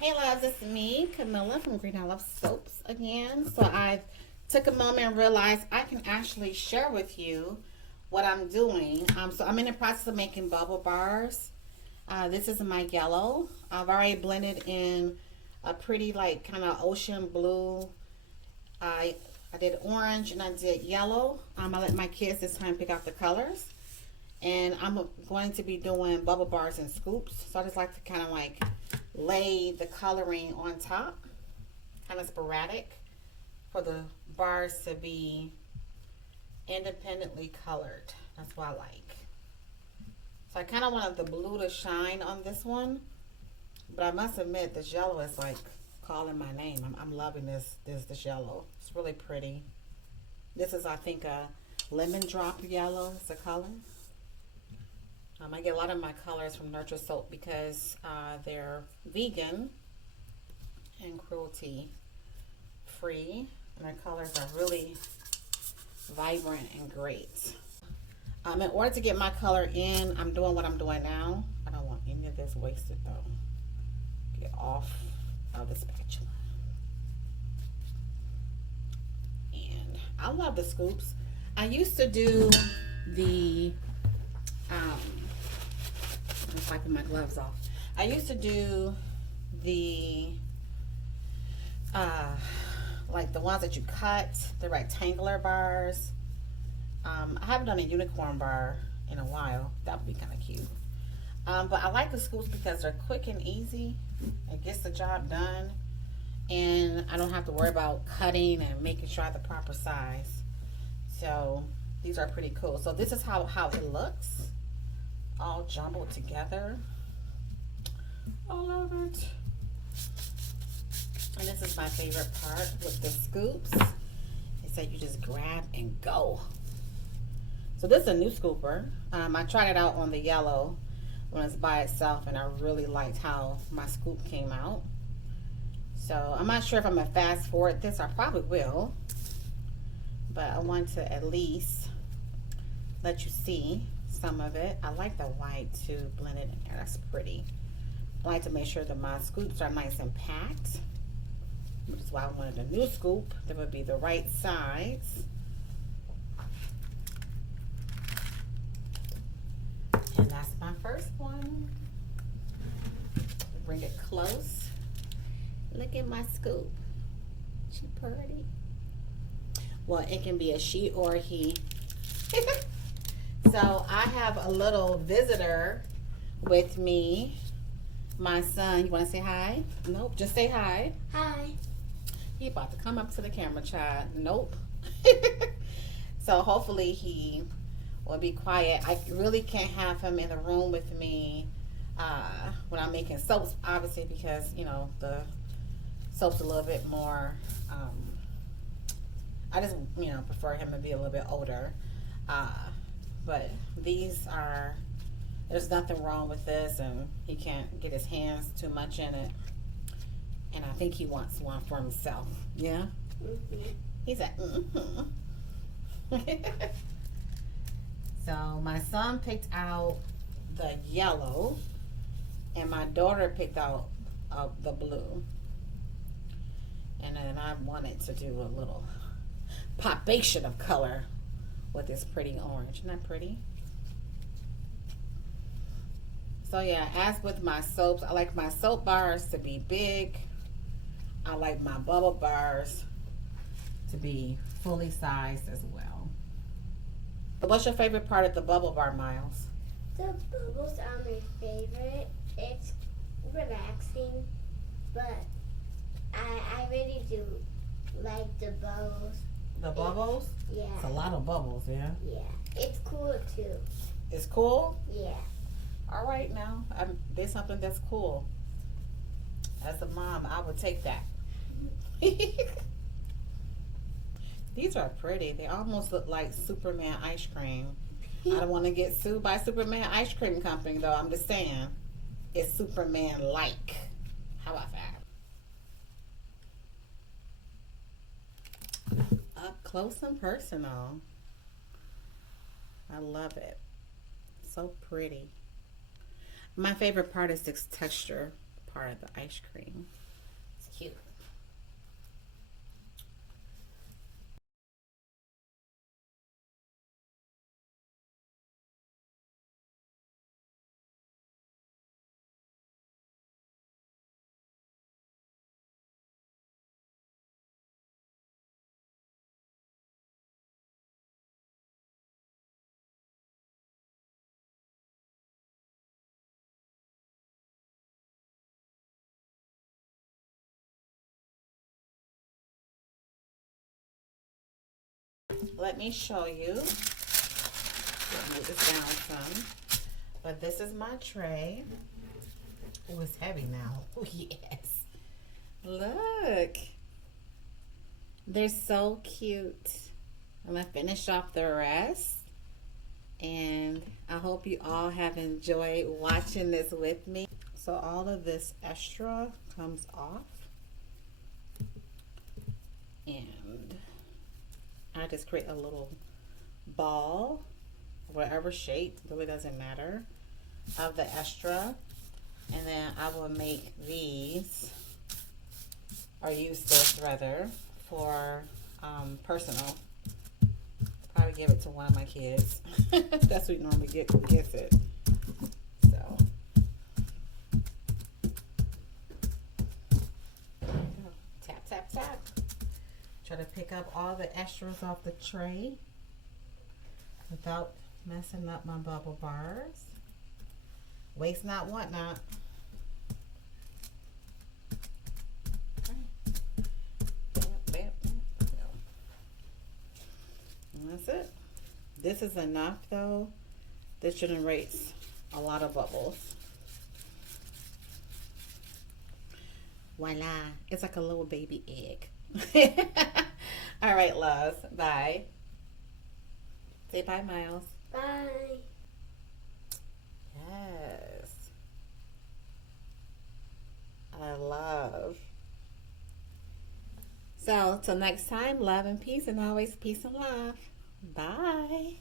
Hey loves, it's me, Camilla from Green I Love Soaps again. So I took a moment and realized I can actually share with you what I'm doing. So I'm in the process of making bubble bars. This is my yellow. I've already blended in a pretty like kind of ocean blue. I did orange and I did yellow. I let my kids this time pick out the colors. And I'm going to be doing bubble bars and scoops. So I just like to kind of like lay the coloring on top, kind of sporadic, for the bars to be independently colored. That's what I like. So I kind of wanted the blue to shine on this one, but I must admit this yellow is like calling my name. I'm loving this yellow. It's really pretty. This is, I think, a lemon drop yellow. It's a color. I get a lot of my colors from Nurture Soap because they're vegan and cruelty free, and their colors are really vibrant and great. In order to get my color in, I'm doing what I'm doing now. I don't want any of this wasted though. Get off of the spatula. And I love the scoops. I used to do the I'm wiping my gloves off. I used to do the like the ones that you cut, the rectangular bars. I haven't done a unicorn bar in a while. That would be kind of cute. But I like the scoops because they're quick and easy. It gets the job done, and I don't have to worry about cutting and making sure I have the proper size. So these are pretty cool. So this is how it looks, all jumbled together. I love it. And this is my favorite part with the scoops, is that you just grab and go. So this is a new scooper. I tried it out on the yellow when it's by itself, and I really liked how my scoop came out. So I'm not sure if I'm gonna fast forward this. I probably will, but I want to at least let you see some of it. I like the white too, blended in there. That's pretty. I like to make sure that my scoops are nice and packed, which is why I wanted a new scoop that would be the right size. And that's my first one. Bring it close. Look at my scoop. She pretty. Well, it can be a she or a he. So I have a little visitor with me. My son. You want to say hi? Nope. Just say hi. Hi. He about to come up to the camera, child. Nope. So hopefully he will be quiet. I really can't have him in the room with me when I'm making soaps, obviously, because you know the soap's a little bit more. I just prefer him to be a little bit older. But these are. There's nothing wrong with this, and he can't get his hands too much in it. And I think he wants one for himself. Yeah? Mm-hmm. He's like, mm-hmm. So my son picked out the yellow, and my daughter picked out the blue. And then I wanted to do a little popation of color with this pretty orange. Isn't that pretty? So yeah, as with my soaps, I like my soap bars to be big. I like my bubble bars to be fully sized as well. But what's your favorite part of the bubble bar, Miles? The bubbles are my favorite. It's relaxing, but I really do like the bubbles. The bubbles? Yeah. It's a lot of bubbles, yeah? Yeah. It's cool too. It's cool? Yeah. All right now. There's something that's cool. As a mom, I would take that. These are pretty. They almost look like Superman ice cream. I don't want to get sued by Superman Ice Cream Company, though. I'm just saying it's Superman-like. How about that? Up close and personal. I love it. So pretty. My favorite part is this texture part of the ice cream. It's cute. Let me show you. Move this down some. But this is my tray. Oh, it's heavy now. Oh, yes. Look. They're so cute. I'm going to finish off the rest. And I hope you all have enjoyed watching this with me. So all of this extra comes off. And I just create a little ball, whatever shape, really doesn't matter, of the extra. And then I will make these, or use this rather, for personal. Probably give it to one of my kids. That's what we normally get who gets it. So, tap, tap, tap. Try to pick up all the extras off the tray without messing up my bubble bars. Waste not, want not. And that's it. This is enough though. This generates a lot of bubbles. Voila. It's like a little baby egg. All right, loves. Bye. Say bye, Miles. Bye. Yes. I love. So, till next time, love and peace, and always peace and love. Bye.